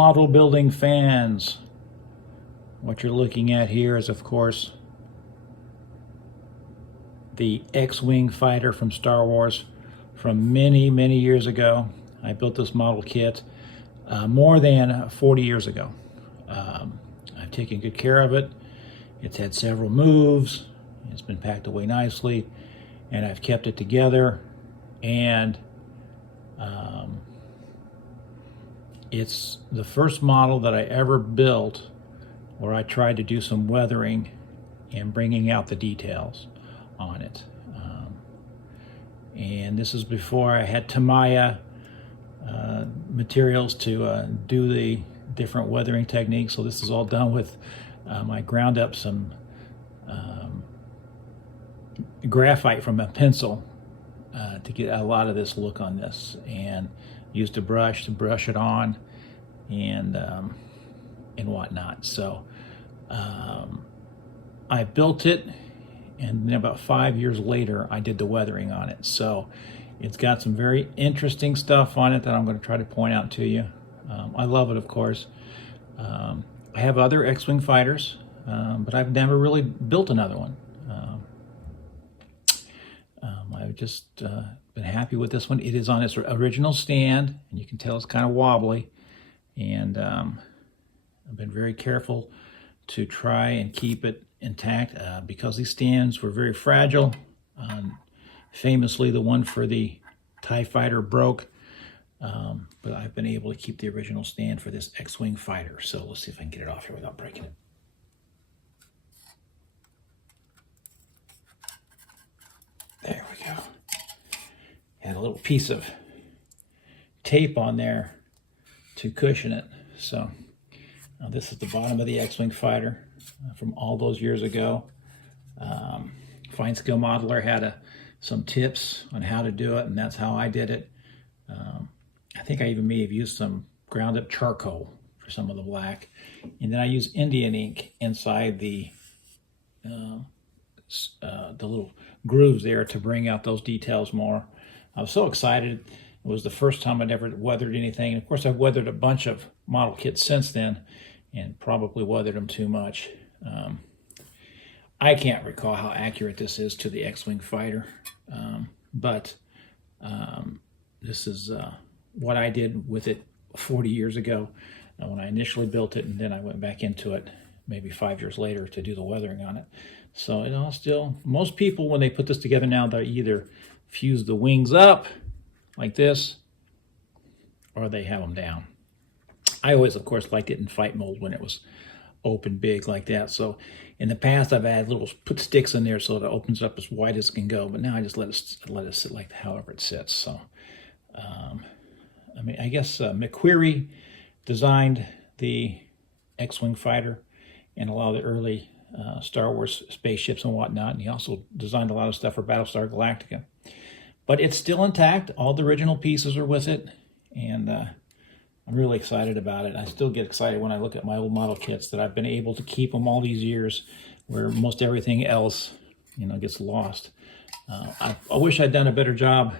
model building fans, what you're looking at here is, of course, the X-Wing fighter from Star Wars from many, many years ago. I built this model kit more than 40 years ago. I've taken good care of it. It's had several moves. It's been packed away nicely, and I've kept it together. And it's the first model that I ever built where I tried to do some weathering and bringing out the details on it. And this is before I had Tamiya materials to do the different weathering techniques. So this is all done with I ground up some graphite from a pencil to get a lot of this look on this, and used a brush to brush it on and whatnot. So I built it, and then about 5 years later I did the weathering on it. So it's got some very interesting stuff on it that I'm going to try to point out to you. I love it, of course. I have other X-Wing fighters, but I've never really built another one. I've just been happy with this one. It is on its original stand, and you can tell it's kind of wobbly. And I've been very careful to try and keep it intact because these stands were very fragile. Famously, the one for the TIE fighter broke, but I've been able to keep the original stand for this X-Wing fighter. So let's see if I can get it off here without breaking it. There we go. Had a little piece of tape on there to cushion it. So now this is the bottom of the X-Wing fighter from all those years ago. Fine Skill Modeler had some tips on how to do it, and that's how I did it. I think I even may have used some ground up charcoal for some of the black, and then I used Indian ink inside the little grooves there to bring out those details more. I was so excited. It was the first time I'd ever weathered anything. And of course, I've weathered a bunch of model kits since then, and probably weathered them too much. I can't recall how accurate this is to the X-Wing fighter, but this is what I did with it 40 years ago when I initially built it, and then I went back into it maybe 5 years later to do the weathering on it. So, you know, still, most people, when they put this together now, they either fuse the wings up like this, or they have them down. I always, of course, liked it in fight mold when it was open big like that. So in the past, I've had put sticks in there so it opens up as wide as it can go. But now I just let it sit like however it sits. So, I mean, I guess McQuarrie designed the X-Wing fighter and a lot of the early Star Wars spaceships and whatnot, and he also designed a lot of stuff for Battlestar Galactica. But it's still intact. All the original pieces are with it, and I'm really excited about it. I still get excited when I look at my old model kits that I've been able to keep them all these years, where most everything else, you know, gets lost. I wish I'd done a better job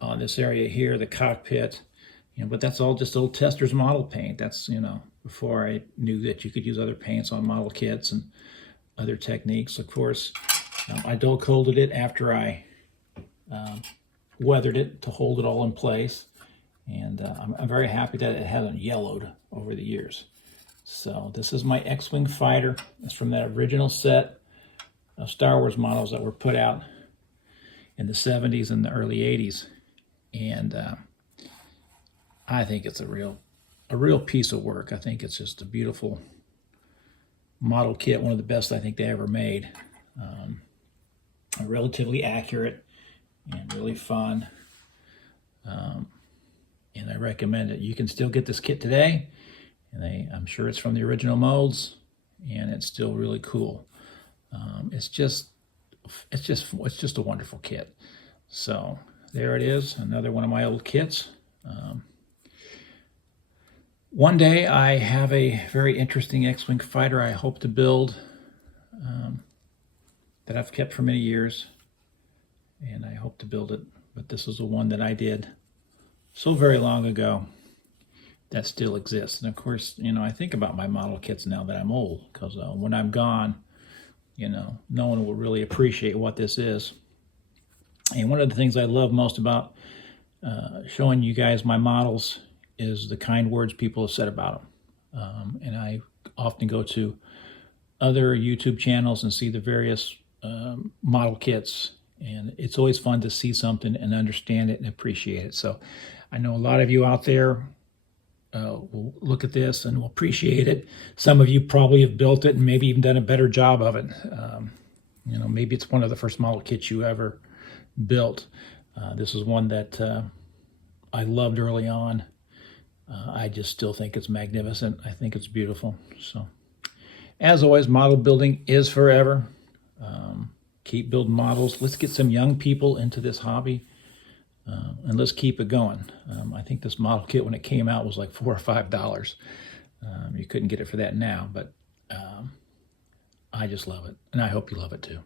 on this area here, the cockpit, you know, but that's all just old Tester's model paint. That's, you know, before I knew that you could use other paints on model kits and other techniques. Of course, I dull coated it after I weathered it to hold it all in place. And I'm very happy that it hasn't yellowed over the years. So this is my X-Wing fighter. It's from that original set of Star Wars models that were put out in the 70s and the early 80s. And I think it's a real piece of work. I think it's just a beautiful model kit, one of the best I think they ever made. Relatively accurate and really fun. And I recommend it. You can still get this kit today, and I'm sure it's from the original molds, and it's still really cool. It's just a wonderful kit. So there it is, another one of my old kits. One day I have a very interesting X-Wing fighter I hope to build that I've kept for many years, and I hope to build it. But this is the one that I did so very long ago. that still exists. And of course, you know, I think about my model kits now that I'm old, because when I'm gone, you know, no one will really appreciate what this is. And one of the things I love most about showing you guys my models is the kind words people have said about them. And I often go to other YouTube channels and see the various model kits, and it's always fun to see something and understand it and appreciate it. So I know a lot of you out there will look at this and will appreciate it. Some of you probably have built it and maybe even done a better job of it. You know, maybe it's one of the first model kits you ever built. This is one that I loved early on. I just still think it's magnificent. I think it's beautiful. So, as always, model building is forever. Keep building models. Let's get some young people into this hobby, and let's keep it going. I think this model kit, when it came out, was like $4 or $5. You couldn't get it for that now, but I just love it, and I hope you love it too.